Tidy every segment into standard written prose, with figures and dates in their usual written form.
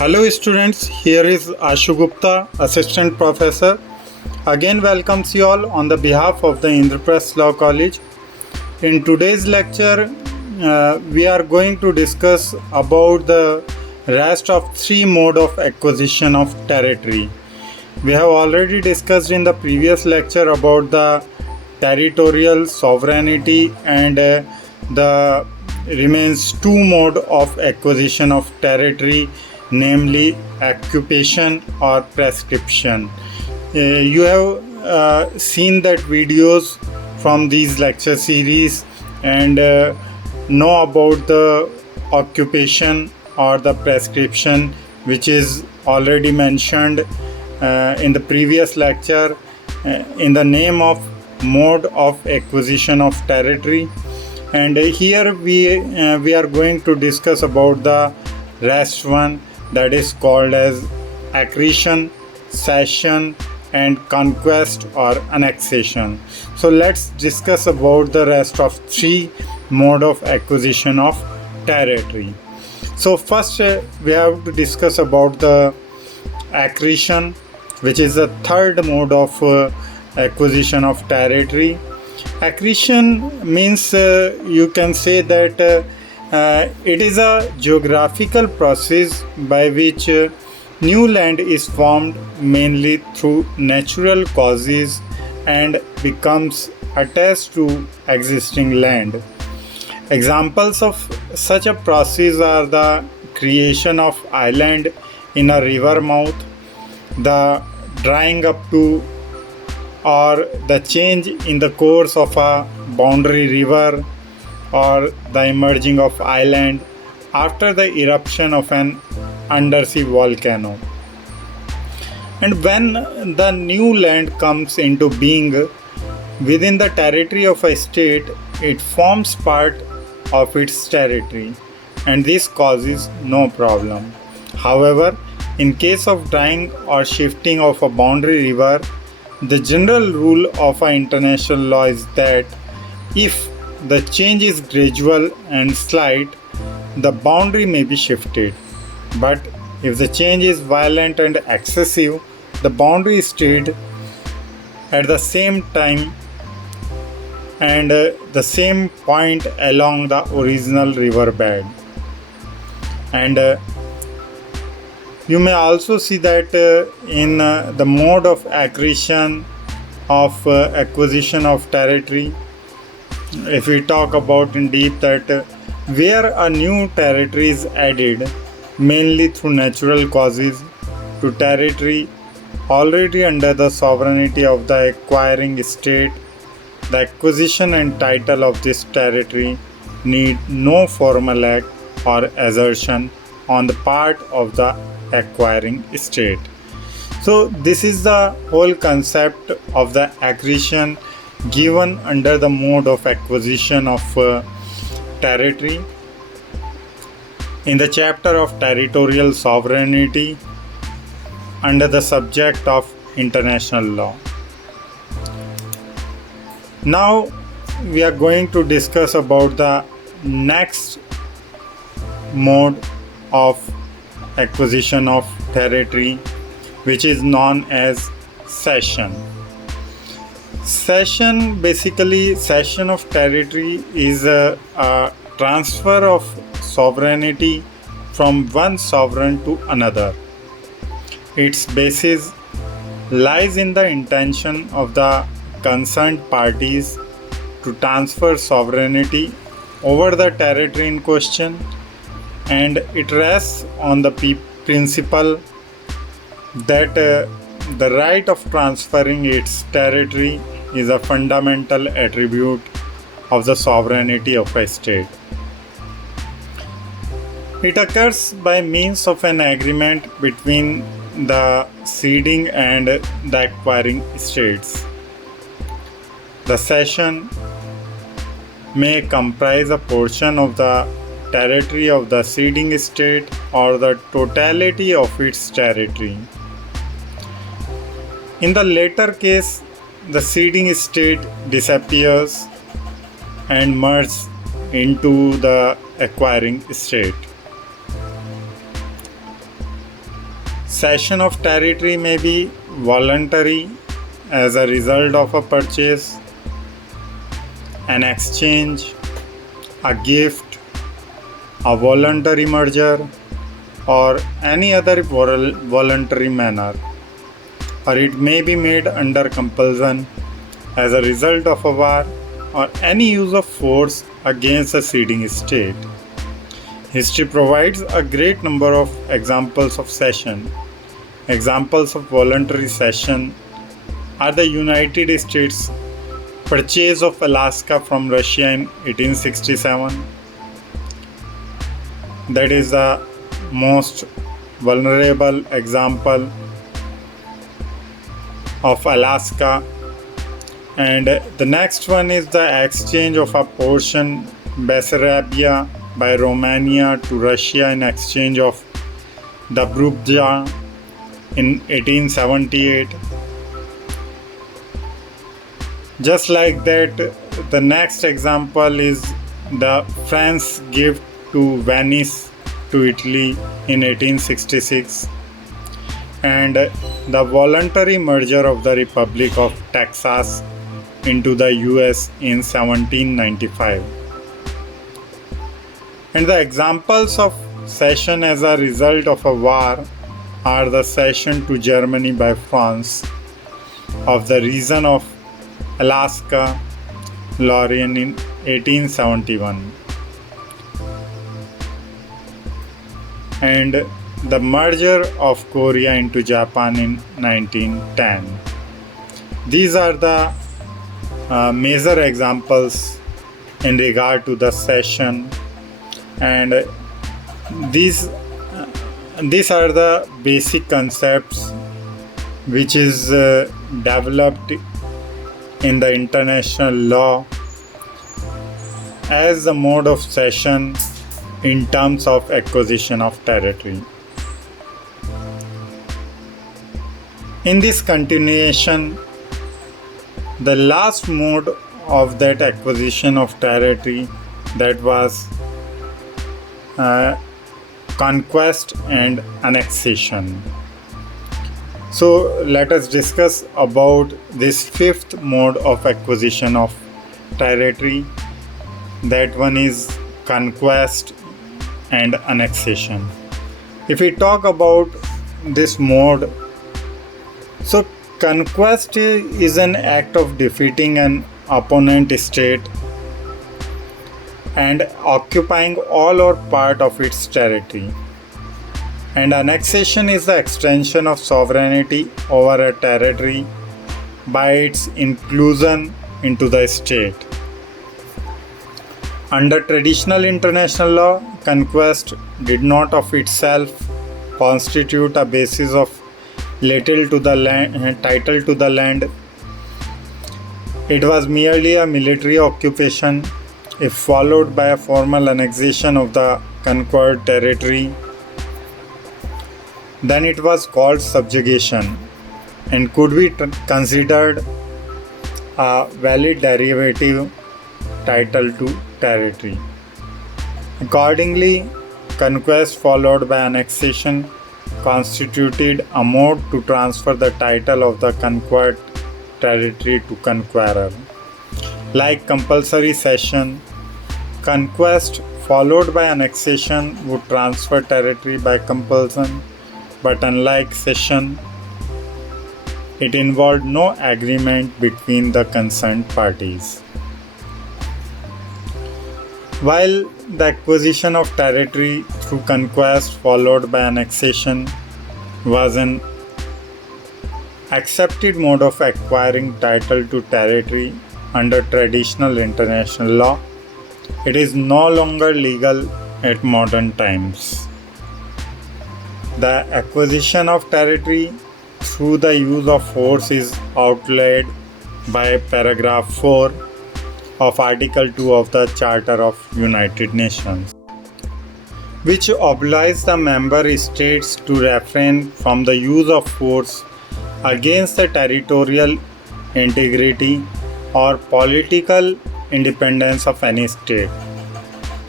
Hello students, here is Ashu Gupta, Assistant Professor. Again welcomes you all on the behalf of the Indraprasth Law College. In today's lecture, we are going to discuss about the rest of three mode of acquisition of territory. We have already discussed in the previous lecture about the territorial sovereignty and the remains two mode of acquisition of territory, namely occupation or prescription. You have seen that videos from these lecture series and know about the occupation or the prescription, which is already mentioned in the previous lecture in the name of mode of acquisition of territory. And here we are going to discuss about the rest one, that is called as accretion, cession and conquest or annexation. So let's discuss about the rest of three mode of acquisition of territory. So first we have to discuss about the accretion, which is the third mode of acquisition of territory. Accretion means you can say that it is a geographical process by which new land is formed mainly through natural causes and becomes attached to existing land. Examples of such a process are the creation of island in a river mouth, the drying up to or the change in the course of a boundary river, or the emerging of island after the eruption of an undersea volcano. And when the new land comes into being within the territory of a state, it forms part of its territory, and this causes no problem. However, in case of drying or shifting of a boundary river, the general rule of international law is that if the change is gradual and slight, the boundary may be shifted. But if the change is violent and excessive, the boundary stayed at the same time and the same point along the original riverbed. And you may also see that in the mode of accretion of acquisition of territory, if we talk about in deep that where a new territory is added mainly through natural causes to territory already under the sovereignty of the acquiring state, the acquisition and title of this territory need no formal act or assertion on the part of the acquiring state. So this is the whole concept of the accretion given under the mode of acquisition of territory in the chapter of territorial sovereignty under the subject of international law. Now we are going to discuss about the next mode of acquisition of territory, which is known as cession. Cession of territory is a transfer of sovereignty from one sovereign to another. Its basis lies in the intention of the concerned parties to transfer sovereignty over the territory in question, and it rests on the principle that the right of transferring its territory is a fundamental attribute of the sovereignty of a state. It occurs by means of an agreement between the ceding and the acquiring states. The cession may comprise a portion of the territory of the ceding state or the totality of its territory. In the latter case, the ceding state disappears and merges into the acquiring state. Cession of territory may be voluntary as a result of a purchase, an exchange, a gift, a voluntary merger, or any other voluntary manner, or it may be made under compulsion as a result of a war or any use of force against a ceding state. History provides a great number of examples of cession. Examples of voluntary cession are the United States purchase of Alaska from Russia in 1867. That is the most vulnerable example of Alaska. And the next one is the exchange of a portion Bessarabia by Romania to Russia in exchange of the Brubja in 1878. Just like that, the next example is the France gift to Venice to Italy in 1866 and the voluntary merger of the Republic of Texas into the US in 1795. And the examples of cession as a result of a war are the cession to Germany by France of the region of Alaska Lorraine in 1871 and the merger of Korea into Japan in 1910. These are the major examples in regard to the cession, and these are the basic concepts which is developed in the international law as the mode of cession in terms of acquisition of territory. In this continuation, the last mode of that acquisition of territory, that was conquest and annexation. So let us discuss about this fifth mode of acquisition of territory. That one is conquest and annexation. If we talk about this mode, so conquest is an act of defeating an opponent state and occupying all or part of its territory. And annexation is the extension of sovereignty over a territory by its inclusion into the state. Under traditional international law, conquest did not of itself constitute a basis of title to the land. It was merely a military occupation. If followed by a formal annexation of the conquered territory, then it was called subjugation and could be considered a valid derivative title to territory. Accordingly, conquest followed by annexation constituted a mode to transfer the title of the conquered territory to conqueror. Like compulsory cession, conquest followed by annexation would transfer territory by compulsion, but unlike cession, it involved no agreement between the concerned parties. While the acquisition of territory through conquest followed by annexation was an accepted mode of acquiring title to territory under traditional international law, it is no longer legal at modern times. The acquisition of territory through the use of force is outlined by paragraph 4 of Article 2 of the Charter of United Nations, which obliges the member states to refrain from the use of force against the territorial integrity or political independence of any state.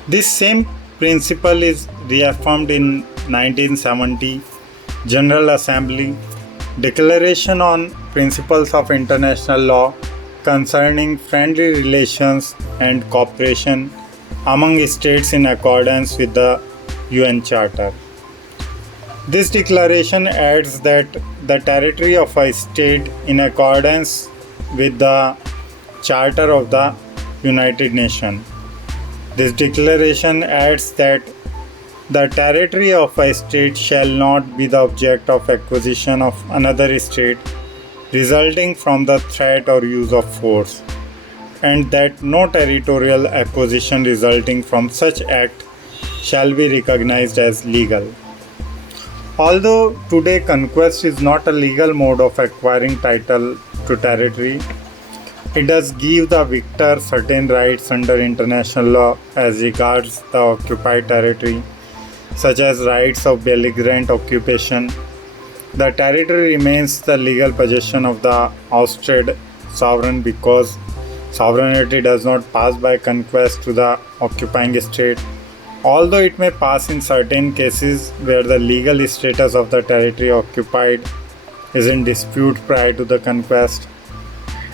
This same principle is reaffirmed in 1970 General Assembly, Declaration on Principles of International Law concerning friendly relations and cooperation among states in accordance with the UN Charter. This declaration adds that the territory of a state in accordance with the Charter of the United Nations. This declaration adds that the territory of a state shall not be the object of acquisition of another state resulting from the threat or use of force, and that no territorial acquisition resulting from such act shall be recognized as legal. Although today conquest is not a legal mode of acquiring title to territory, it does give the victor certain rights under international law as regards the occupied territory, such as rights of belligerent occupation. The territory remains the legal possession of the ousted sovereign because sovereignty does not pass by conquest to the occupying state, although it may pass in certain cases where the legal status of the territory occupied is in dispute prior to the conquest.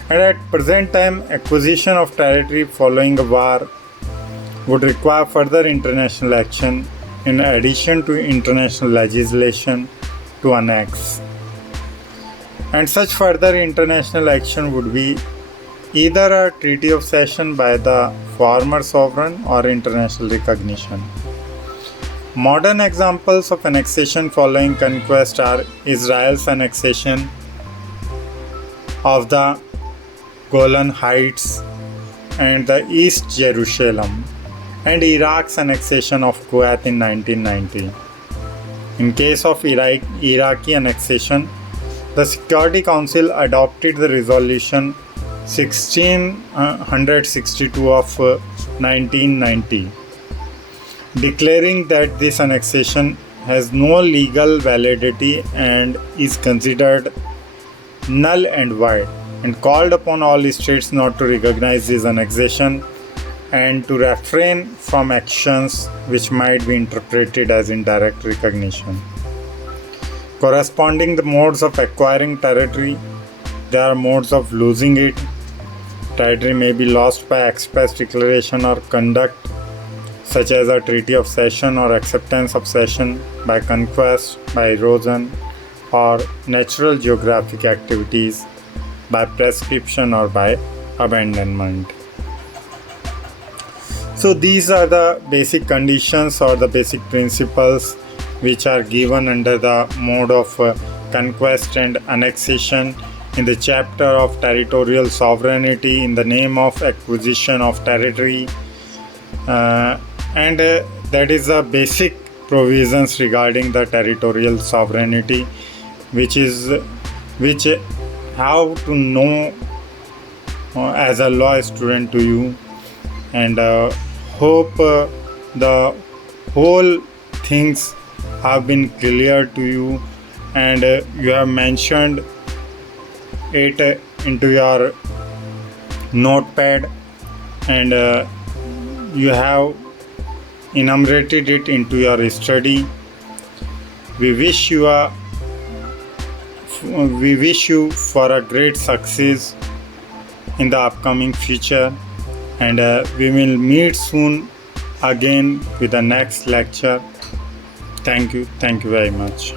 And at present time, acquisition of territory following a war would require further international action in addition to international legislation to annex. And such further international action would be either a treaty of cession by the former sovereign or international recognition. Modern examples of annexation following conquest are Israel's annexation of the Golan Heights and the East Jerusalem, and Iraq's annexation of Kuwait in 1990. In case of Iraqi annexation, the Security Council adopted the resolution 1662 of 1990, declaring that this annexation has no legal validity and is considered null and void, and called upon all states not to recognize this annexation and to refrain from actions which might be interpreted as indirect recognition. Corresponding the modes of acquiring territory, there are modes of losing it. Territory may be lost by express declaration or conduct, such as a treaty of cession or acceptance of cession, by conquest, by erosion, or natural geographic activities, by prescription or by abandonment. So these are the basic conditions or the basic principles which are given under the mode of conquest and annexation in the chapter of territorial sovereignty in the name of acquisition of territory, and that is the basic provisions regarding the territorial sovereignty, which how to know as a law student to you, and hope the whole things have been clear to you, and you have mentioned it into your notepad, and you have enumerated it into your study. We wish you for a great success in the upcoming future, and we will meet soon again with the next lecture. Thank you very much.